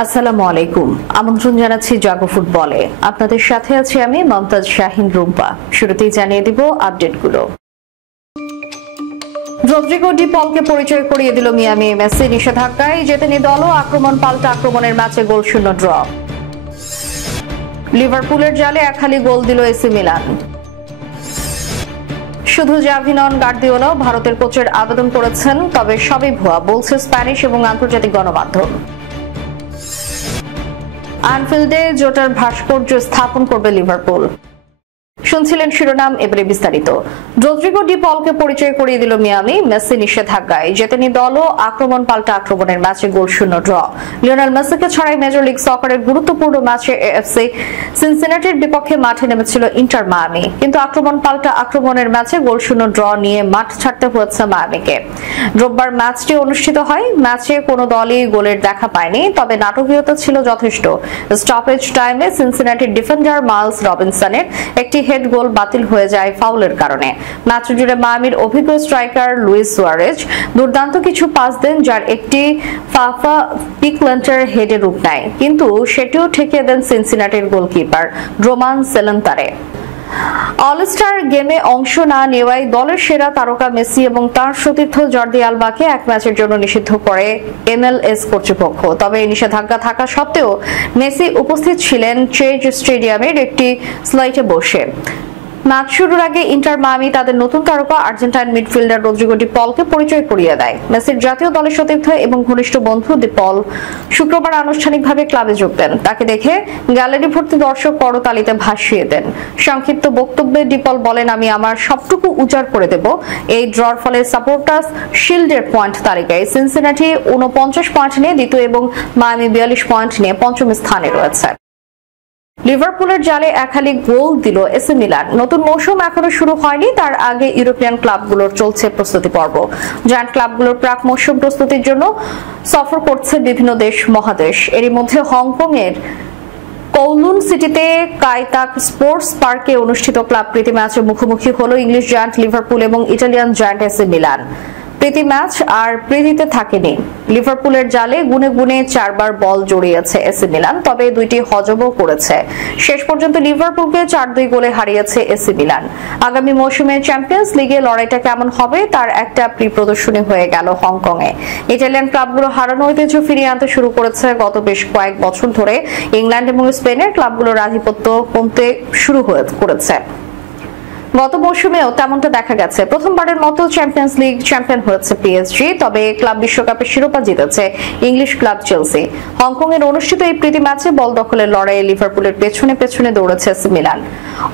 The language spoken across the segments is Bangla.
আসসালামু আলাইকুম। আমন্ত্রণ জানাচ্ছি জাগো ফুটবলে। আপনাদের সাথে আছি আমি মমতাজ শাহিন রুম্পা। শুরুতেই জানিয়ে দিব আপডেটগুলো। রদ্রিগো ডি পলকে পরিচয় করিয়ে দিল মিয়ামি। মেসি নিষেধাজ্ঞায় জেতেনি দল। আক্রমণ পাল্টা আক্রমণের ম্যাচে গোলশূন্য ড্র। লিভারপুলের জালে একহালি গোল দিল এসি মিলান। শুধু জাভি নন, গার্দিওলাও ভারতের কোচের আবেদন করেছেন, তবে সবই ভুয়া বলছে স্প্যানিশ এবং আন্তর্জাতিক গণমাধ্যম। অ্যানফিল্ডে জোটার ভাস্কর্য স্থাপন করবে লিভারপুল। শুনছিলেন শিরোনাম, এবারে বিস্তারিত। রদ্রিগো ডি পলকে পরিচয় করিয়ে দিল মিয়ামি। মেসি নিষেধাজ্ঞায় জেতেনি দল। আক্রমণ পাল্টা আক্রমণের ম্যাচে গোলশূন্য ড্র। লিওনেল মেসিকে ছাড়াই মেজর লিগ সকারের গুরুত্বপূর্ণ ম্যাচে এএফসি সিনসিনাটির বিপক্ষে মাঠে নেমেছিল ইন্টার মায়ামি, কিন্তু আক্রমণ পাল্টা আক্রমণের ম্যাচে গোলশূন্য ড্র নিয়ে মাঠ ছাড়তে হয়েছে মায়ামিকে। রোববার ম্যাচটি অনুষ্ঠিত হয়। ম্যাচে কোনো দলই গোলের দেখা পায়নি, তবে নাটকীয়তা ছিল যথেষ্ট। স্টপেজ টাইমে সিনসিনাটির ডিফেন্ডার মাইলস রবিনসনের একটি হেড গোল বাতিল হয়ে যায় ফাউলের কারণে। ম্যাচ জুড়ে মায়ামির অভিজ্ঞ স্ট্রাইকার লুইস সুয়ারেজ দুর্দান্ত কিছু পাস দেন, যার একটি ফাফা পিকল্যান্টের হেডে রূপ নেয়, কিন্তু সেটিও ঠেকিয়ে দেন সিনসিনাটির গোলকিপার রোমান সেলেন্তারে। অলস্টার গেমে অংশ না নেওয়ায় দলের সেরা তারকা মেসি এবং তার সতীর্থ জর্দি আলবাকে এক ম্যাচের জন্য নিষিদ্ধ করে এমএলএস কর্তৃপক্ষ। তবে এই নিষেধাজ্ঞা থাকা সত্ত্বেও মেসি উপস্থিত ছিলেন চেজ স্টেডিয়ামের একটি স্লাইটে বসে। ম্যাচ শুরুর আগে ইন্টার মায়ামি তাদের নতুন তারকা আর্জেন্টাইন মিডফিল্ডার রদ্রিগো ডি পলকে পরিচয় করিয়ে দেয়। মেসির জাতীয় দলের সতীর্থ এবং ঘনিষ্ঠ বন্ধু ডি পল শুক্রবার আনুষ্ঠানিকভাবে ক্লাবে যোগ দেন। তাকে দেখে গ্যালারি ভর্তি দর্শক করতালিতে ভাসিয়ে দেন। সংক্ষিপ্ত বক্তব্যে ডি পল বলেন, আমি আমার সবটুকু উজাড় করে দেব। এই ড্রর ফলে সাপোর্টার্স শিল্ডের পয়েন্ট তালিকায় সিনসিনাটি 49 পয়েন্ট নিয়ে দ্বিতীয় এবং মায়ামি 42 পয়েন্ট নিয়ে পঞ্চম স্থানে রয়েছে। লিভারপুলের জালে একহালি গোল দিল এসি মিলান। নতুন মৌসুম এখনো শুরু হয়নি, তার আগে ইউরোপিয়ান ক্লাবগুলোর চলছে প্রস্তুতি পর্ব। জায়ান্ট ক্লাবগুলোর প্রাক মৌসুম প্রস্তুতির জন্য সফর করছে বিভিন্ন দেশ মহাদেশ। এরই মধ্যে হংকং এর কৌলুন সিটিতে কাইতাক স্পোর্টস পার্কে অনুষ্ঠিত ক্লাব প্রীতি ম্যাচে মুখোমুখি হলো ইংলিশ জায়ান্ট লিভারপুল এবং ইটালিয়ান জায়ান্ট এসি মিলান। প্রীতি ম্যাচ আর প্রীতিতে থাকেনি। লিভারপুলের জালে গুনে গুনে 4 বার বল জড়িয়েছে এসি মিলান, তবে দুইটি হজমও করেছে। শেষ পর্যন্ত লিভারপুলকে 4-2 গোলে হারিয়েছে এসি মিলান। আগামী মৌসুমে চ্যাম্পিয়ন্স লিগে লড়াইটা কেমন হবে তার একটা প্রি প্রদর্শনী হয়ে গেল হংকং এ। ইটালিয়ান ক্লাবগুলো হারানো ঐতিহ্য ফিরিয়ে আনতে শুরু করেছে। গত বেশ কয়েক বছর ধরে ইংল্যান্ড এবং স্পেনের ক্লাবগুলোর আধিপত্য কমতে শুরু করেছে। গত মৌসুমেও তেমনটা দেখা গেছে। প্রথমবারের মতো চ্যাম্পিয়ন্স লিগ চ্যাম্পিয়ন হয়েছে পিএসজি, তবে ক্লাব বিশ্বকাপের শিরোপা জিতেছে ইংলিশ ক্লাব চেলসি। হংকং এর অনুষ্ঠিত এই প্রীতি ম্যাচে বল দখলের লড়াইয়ে লিভারপুলের পেছনে পেছনে দৌড়েছে এসি মিলান।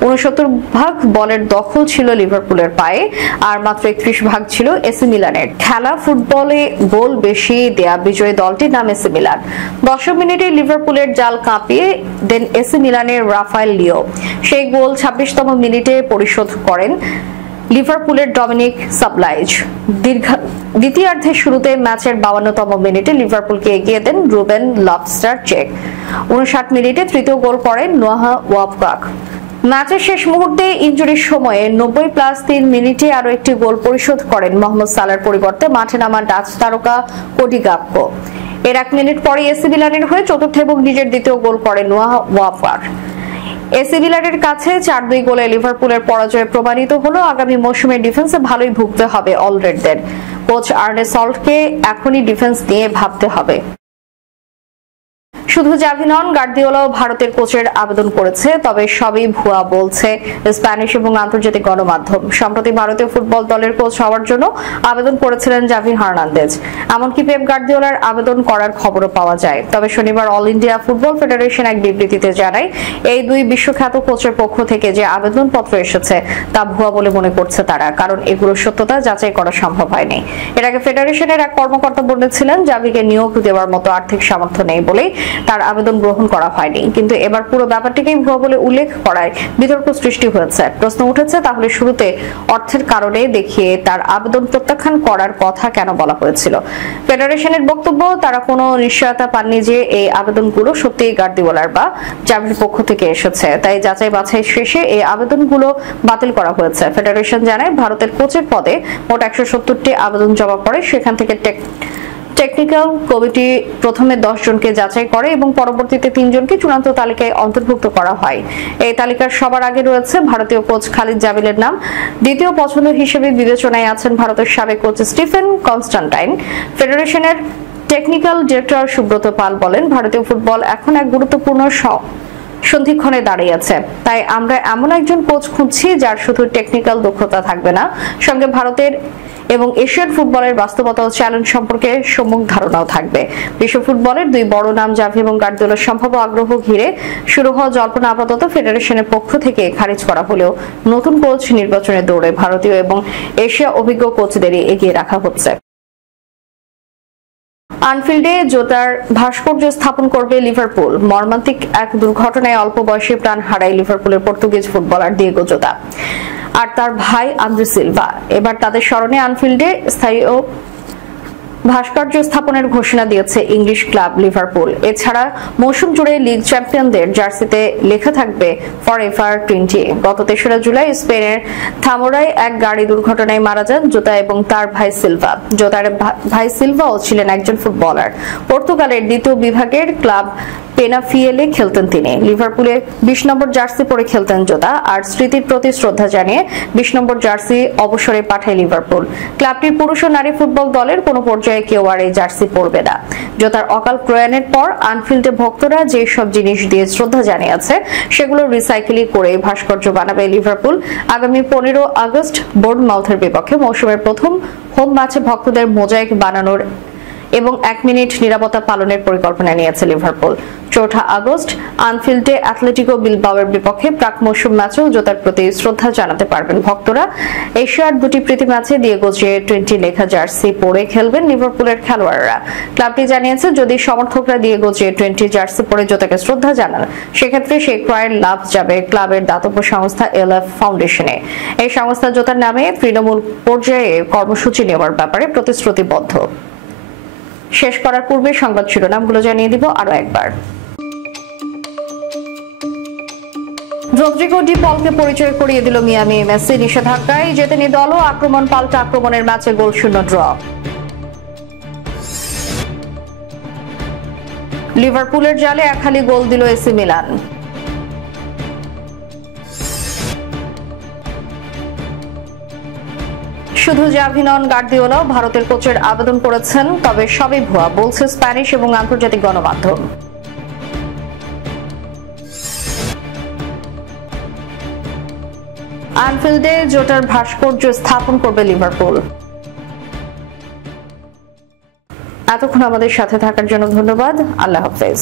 69% বলের দখল ছিল লিভারপুলের পায়ে, আর মাত্র 31% ছিল এসি মিলানের। খেলা ফুটবলে গোল বেশি দেয়া বিজয়ী দলটির নাম এসি মিলান। 10 মিনিটে লিভারপুলের জাল কাঁপিয়ে দেন এসি মিলানের রাফায়েল লিও। সেই গোল 26তম মিনিটে পরিশোধ করেন লিভারপুলের ডমিনিক সাবলাইজ। দ্বিতীয়ার্ধের শুরুতে ম্যাচের 52তম মিনিটে লিভারপুলকে এগিয়ে দেন রুবেন লফটার-চেক। 59 মিনিটে তৃতীয় গোল করেন নোয়াহ ওয়াবকাক। ম্যাচের শেষ মুহূর্তে ইনজুরির সময়ে 90+3 মিনিটে আরো একটি গোল পরিশোধ করেন মোহাম্মদ সালার পরিবর্তে মাঠে নামা ডাচ তারকা কোডি গাকপো। এর 1 মিনিট পরে এসি মিলানের হয়ে চতুর্থ এবং নিজের দ্বিতীয় গোল করেন নোয়াহ ওয়াবকাক। এসি মিলানের কাছে 4-2 গোলে লিভারপুলের পরাজয় প্রমাণিত হলো। আগামী মৌসুমে ডিফেন্সে ভালোই ভুগতে হবে অলরেডদের। কোচ আর্নে সল্টকে এখনই ডিফেন্স নিয়ে ভাবতে হবে। শুধু জাভি নন, গার্দিওলাও ভারতের কোচের আবেদন করেছে, তবে সবই ভুয়া বলছে স্প্যানিশ এবং আন্তর্জাতিক গণমাধ্যম। সম্প্রতি ভারতীয় ফুটবল দলের কোচ হওয়ার জন্য আবেদন করেছিলেন জাভি হার্নান্দেজ। এমনকি পেপ গার্দিওলার আবেদন করার খবরও পাওয়া যায়। তবে শনিবার অল ইন্ডিয়া ফুটবল ফেডারেশন এক বিবৃতিতে জানায়, এই দুই বিশ্বখ্যাত কোচের পক্ষ থেকে যে আবেদনপত্র এসেছে তা ভুয়া বলে মনে করছে তারা, কারণ এগুলোর সত্যতা যাচাই করা সম্ভব হয়নি। এর আগে ফেডারেশনের এক কর্মকর্তা বলেছিলেন, জাভিকে নিয়োগ দেওয়ার মতো আর্থিক সামর্থ্য নেই বলেই তার আবেদন গ্রহণ করা হয়নি, কিন্তু এবার পুরো ব্যাপারটিকেই ভুয়া বলে উল্লেখ করায় বিতর্ক সৃষ্টি হয়েছে। প্রশ্ন উঠেছে, তাহলে শুরুতে অর্থের কারণে দেখিয়ে তার আবেদন প্রত্যাখ্যান করার কথা কেন বলা হয়েছিল? ফেডারেশনের বক্তব্য, তারা কোনো নিশ্চয়তা পাননি যে এই আবেদনগুলো সত্যিই গার্দিওলার বা জাভির পক্ষ থেকে এসেছে, তাই যাচাই বাছাই শেষে এই আবেদনগুলো বাতিল করা হয়েছে। ফেডারেশন জানায়, ভারতের কোচের পদে মোট 170টি আবেদন জমা পড়ে, সেখান থেকে টেকনিক্যাল কমিটি প্রথমে 10 জনকে যাচাই করে এবং পরবর্তীতে 3 জনকে চূড়ান্ত তালিকায় অন্তর্ভুক্ত করা হয়। এই তালিকার সবার আগে রয়েছে ভারতীয় কোচ খালিদ জামিলের নাম। দ্বিতীয় পছন্দ হিসেবে বিবেচনায় আছেন ভারতের সাবেক কোচ স্টিফেন কনস্টান্টাইন। ফেডারেশনের টেকনিক্যাল ডিরেক্টর সুব্রত পাল বলেন, ভারতীয় ফুটবল এখন এক গুরুত্বপূর্ণ সন্ধিক্ষণে দাঁড়িয়েছে। তাই আমরা এমন একজন কোচ খুঁজছি যার শুধু টেকনিক্যাল দক্ষতা থাকবে না, সঙ্গে ভারতের এবং এশিয়ান ফুটবলের বাস্তবতা ও চ্যালেঞ্জ সম্পর্কে সম্যক ধারণাও থাকবে। বিশ্ব ফুটবলের দুই বড় নাম জাভি এবং গার্দিওলার সম্ভাব্য আগ্রহ ঘিরে শুরু হওয়া জল্পনা আপাতত ফেডারেশনের পক্ষ থেকে খারিজ করা হলেও নতুন কোচ নির্বাচনের দৌড়ে ভারতীয় এবং এশিয়া অভিজ্ঞ কোচদেরই এগিয়ে রাখা হচ্ছে। আনফিল্ডে জোতার ভাস্কর্য স্থাপন করবে লিভারপুল। মর্মান্তিক এক দুর্ঘটনায় অল্প বয়সে প্রাণ হারায় লিভারপুলের পর্তুগিজ ফুটবলার দিয়েগো জোতা আর তার ভাই আন্দ্রে সিলভা। এবার তাদের স্মরণে আনফিল্ডে স্থায়ী ভাস্কর্য স্থাপনের ঘোষণা দিয়েছে ইংলিশ ক্লাব লিভারপুল। এছাড়া মৌসুম জুড়ে লিগ চ্যাম্পিয়নদের জার্সিতে লেখা থাকবে ফরএভার 20। গত 3রা জুলাই স্পেনের থামোরায় এক গাড়ি দুর্ঘটনায় মারা যান জোতা এবং তার ভাই সিলভা। জোতার ভাই সিলভাও ছিলেন একজন ফুটবলার। পর্তুগালের দ্বিতীয় বিভাগের ক্লাব পেনাফিয়েলে খেলতেন তিনি। লিভারপুলে 20 নম্বর জার্সি পরে খেলতেন জোতা, আর স্মৃতির প্রতি শ্রদ্ধা জানিয়ে 20 নম্বর জার্সি অবসরে পাঠায় লিভারপুল। ক্লাবটির পুরুষ ও নারী ফুটবল দলের কোনো পর্যায়ে কেউ আর এই জার্সি পরবে না। জোতার অকাল প্রয়াণের পর আনফিল্ডে ভক্তরা যে সব জিনিস দিয়ে শ্রদ্ধা জানিয়েছে সেগুলো রিসাইকেলিং করে ভাস্কর্য বানাবে লিভারপুল। আগামী 15 আগস্ট বোর্নমাউথের বিপক্ষে মৌসুমের প্রথম হোম ম্যাচে ভক্তদের মোজাইক বানানোর এবং 1 মিনিট নিরাপত্তা পালনের পরিকল্পনা নিয়েছে লিভারপুল। 4 আগস্ট আনফিল্ডে অ্যাথলেটিকো বিলবাওয়ের বিপক্ষে প্রাক মৌসুম ম্যাচেও জোতার প্রতি শ্রদ্ধা জানাতে পারবেন ভক্তরা। এশিয়ার দুটি প্রীতি ম্যাচে দিয়েগো J20 লেখা জার্সি পরে খেলবেন লিভারপুলের খেলোয়াড়রা। ক্লাবটি জানিয়েছে, যদি সমর্থকরা দিয়েগো J20 জার্সি পরে জোতাকে শ্রদ্ধা জানান, সেক্ষেত্রে সেই ক্রয়ের লাভ যাবে ক্লাবের দাতব্য সংস্থা LF ফাউন্ডেশনে। এই সংস্থা জোতার নামে তৃণমূল পর্যায়ে কর্মসূচি নেওয়ার ব্যাপারে প্রতিশ্রুতিবদ্ধ। শেষ করার পূর্বে সংবাদ শিরোনামগুলো জানিয়ে দিব আরো একবার। রদ্রিগো ডি পলকে পরিচয় করিয়ে দিল মিয়ামি। মেসি নিষেধাজ্ঞায় জেতেনি দলও আক্রমণ পাল্টা আক্রমণের ম্যাচে গোলশূন্য ড্র। লিভারপুলের জালে একহালি গোল দিল এসি মিলান। শুধু জাভি নন, গার্দিওলাও ভারতের কোচের আবেদন করেছেন, তবে সবই ভুয়া বলছে স্প্যানিশ এবং আন্তর্জাতিক গণমাধ্যম। আনফিল্ডে জোটার ভাস্কর্য স্থাপন করবে লিভারপুল। এতক্ষণ আমাদের সাথে থাকার জন্য ধন্যবাদ। আল্লাহ হাফেজ।